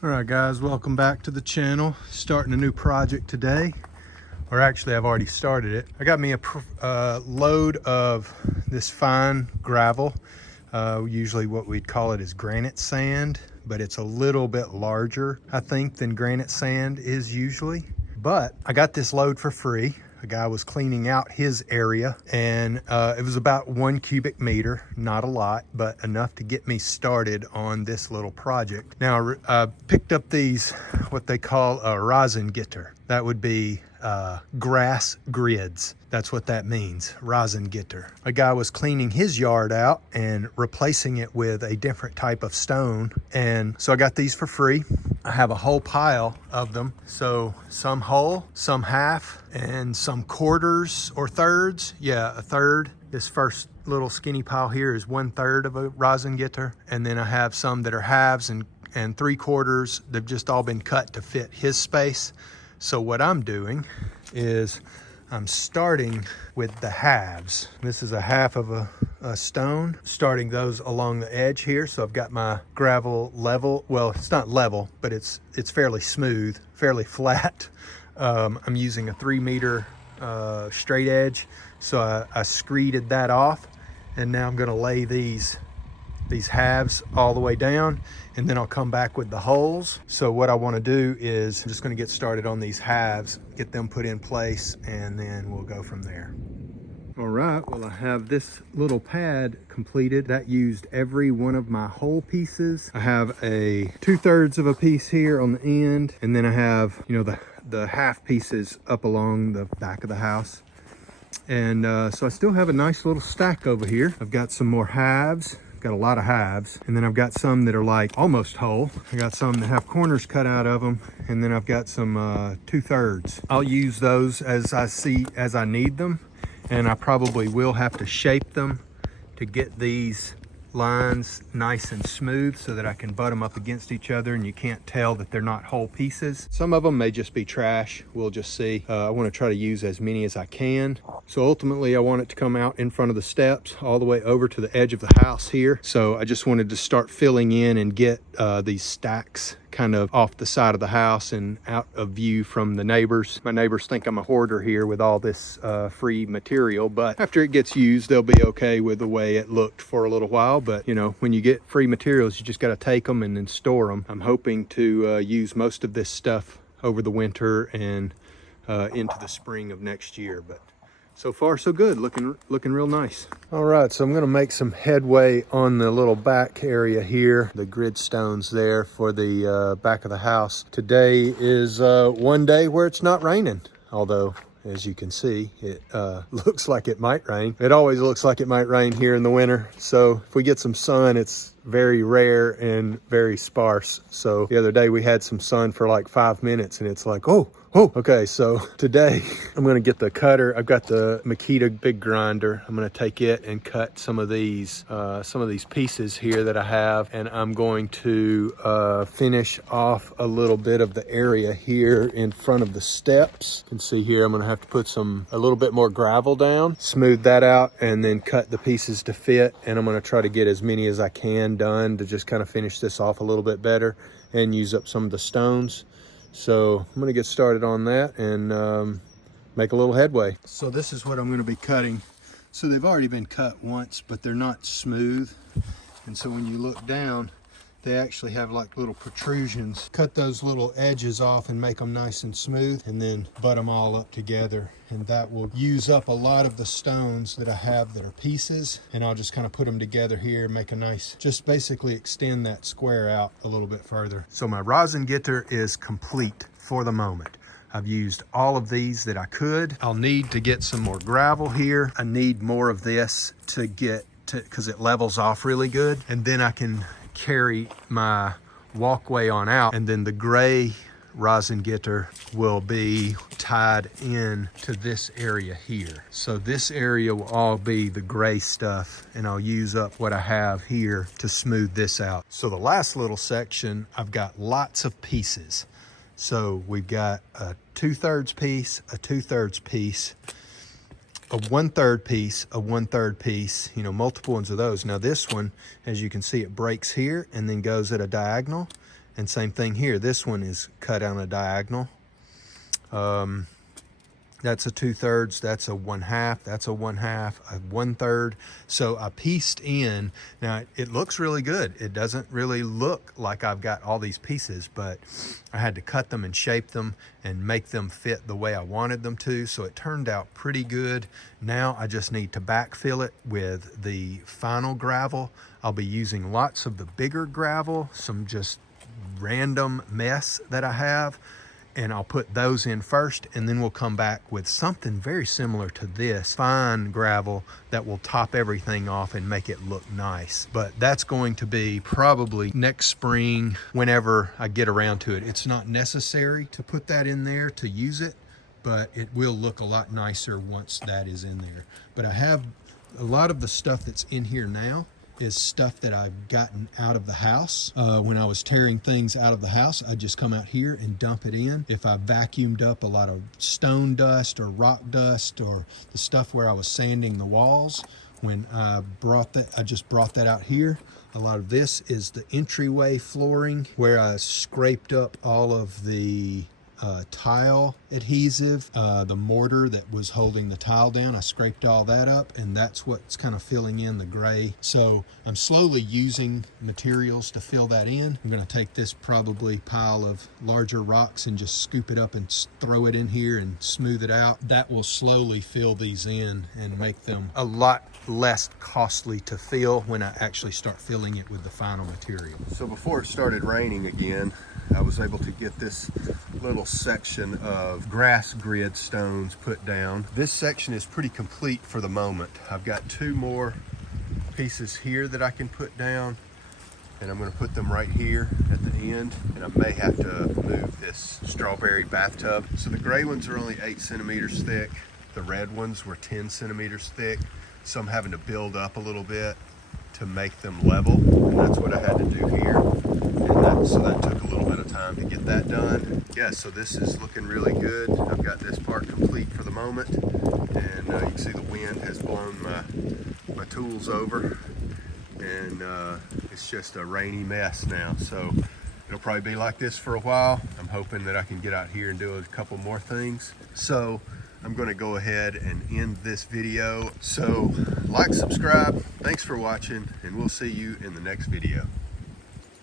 All right guys, welcome back to the channel. Starting a new project today, or actually I've already started it. I got me a load of this fine gravel. Usually what we'd call it is granite sand, but it's a little bit larger, I think, than granite sand is usually. But I got this load for free. A guy was cleaning out his area, and it was about 1 cubic meter, not a lot, but enough to get me started on this little project. Now, I picked up these, what they call a Rosengitter. That would be grass grids. That's what that means, Rosengitter. A guy was cleaning his yard out and replacing it with a different type of stone. And so I got these for free. I have a whole pile of them. So some whole, some half, and some quarters or thirds. Yeah, a third. This first little skinny pile here is 1/3 of a Rosengitter. And then I have some that are halves and 3/4. They've just all been cut to fit his space. So what I'm doing is I'm starting with the halves. This is a half of a stone, starting those along the edge here. So I've got my gravel level. Well, it's not level, but it's fairly smooth, fairly flat. I'm using a 3-meter straight edge. So I screeded that off, and now I'm gonna lay these halves all the way down, and then I'll come back with the holes. So what I want to do is I'm just going to get started on these halves, get them put in place, and then we'll go from there. All right, well, I have this little pad completed. That used every one of my hole pieces. I have a 2/3 of a piece here on the end, and then I have, you know, the half pieces up along the back of the house. And so I still have a nice little stack over here. I've got some more halves. Got a lot of halves, and then I've got some that are like almost whole. I got some that have corners cut out of them, and then I've got some 2/3. I'll use those as I need them, and I probably will have to shape them to get these lines nice and smooth so that I can butt them up against each other and you can't tell that they're not whole pieces. Some of them may just be trash. We'll just see. I want to try to use as many as I can. So ultimately I want it to come out in front of the steps all the way over to the edge of the house here. So I just wanted to start filling in and get these stacks kind of off the side of the house and out of view from the neighbors. My neighbors think I'm a hoarder here with all this free material, but after it gets used, they'll be okay with the way it looked for a little while. But you know, when you get free materials, you just got to take them and then store them. I'm hoping to use most of this stuff over the winter and into the spring of next year. But so far so good, looking real nice. All right, so I'm gonna make some headway on the little back area here, the grid stones there for the back of the house. Today is one day where it's not raining, although as you can see, it looks like it might rain. It always looks like it might rain here in the winter. So if we get some sun, it's very rare and very sparse. So the other day we had some sun for like 5 minutes, and it's like, oh, okay. So today I'm going to get the cutter. I've got the Makita big grinder. I'm going to take it and cut some of these pieces here that I have, and I'm going to finish off a little bit of the area here in front of the steps. You can see here I'm going to have to put a little bit more gravel down, smooth that out, and then cut the pieces to fit. And I'm going to try to get as many as I can done to just kind of finish this off a little bit better and use up some of the stones. So I'm going to get started on that and make a little headway. So this is what I'm going to be cutting. So they've already been cut once, but they're not smooth. And so when you look down, they actually have like little protrusions. Cut those little edges off and make them nice and smooth, and then butt them all up together. And that will use up a lot of the stones that I have that are pieces. And I'll just kind of put them together here, make a nice, just basically extend that square out a little bit further. So my Rosengitter is complete for the moment. I've used all of these that I could. I'll need to get some more gravel here. I need more of this because it levels off really good. And then I can carry my walkway on out, and then the gray Rosengitter will be tied in to this area here. So this area will all be the gray stuff, and I'll use up what I have here to smooth this out. So the last little section, I've got lots of pieces. So we've got a 2/3 piece, a 2/3 piece, a 1/3 piece, a 1/3 piece, you know, multiple ones of those. Now this one, as you can see, it breaks here and then goes at a diagonal. And same thing here. This one is cut on a diagonal. That's a 2/3, that's a 1/2, that's a 1/2, a 1/3. So I pieced in. Now it looks really good. It doesn't really look like I've got all these pieces, but I had to cut them and shape them and make them fit the way I wanted them to. So it turned out pretty good. Now I just need to backfill it with the final gravel. I'll be using lots of the bigger gravel, some just random mess that I have, and I'll put those in first, and then we'll come back with something very similar to this fine gravel that will top everything off and make it look nice. But that's going to be probably next spring whenever I get around to it. It's not necessary to put that in there to use it, but it will look a lot nicer once that is in there. But I have a lot of the stuff that's in here now is stuff that I've gotten out of the house. When I was tearing things out of the house, I just come out here and dump it in. If I vacuumed up a lot of stone dust or rock dust or the stuff where I was sanding the walls, when I just brought that out here. A lot of this is the entryway flooring where I scraped up all of the tile adhesive, the mortar that was holding the tile down. I scraped all that up, and that's what's kind of filling in the gray. So I'm slowly using materials to fill that in. I'm going to take this probably pile of larger rocks and just scoop it up and throw it in here and smooth it out. That will slowly fill these in and make them a lot less costly to fill when I actually start filling it with the final material. So before it started raining again, I was able to get this little section of grass grid stones put down. This section is pretty complete for the moment. I've got 2 more pieces here that I can put down, and I'm going to put them right here at the end, and I may have to move this strawberry bathtub. So the gray ones are only 8 centimeters thick. The red ones were 10 centimeters thick. So I'm having to build up a little bit to make them level, and that's what I had to do here. So that took a little bit of time to get that done. Yeah, so this is looking really good. I've got this part complete for the moment, and you can see the wind has blown my tools over, and it's just a rainy mess now. So it'll probably be like this for a while. I'm hoping that I can get out here and do a couple more things. So I'm going to go ahead and end this video. So like, subscribe, thanks for watching, and we'll see you in the next video.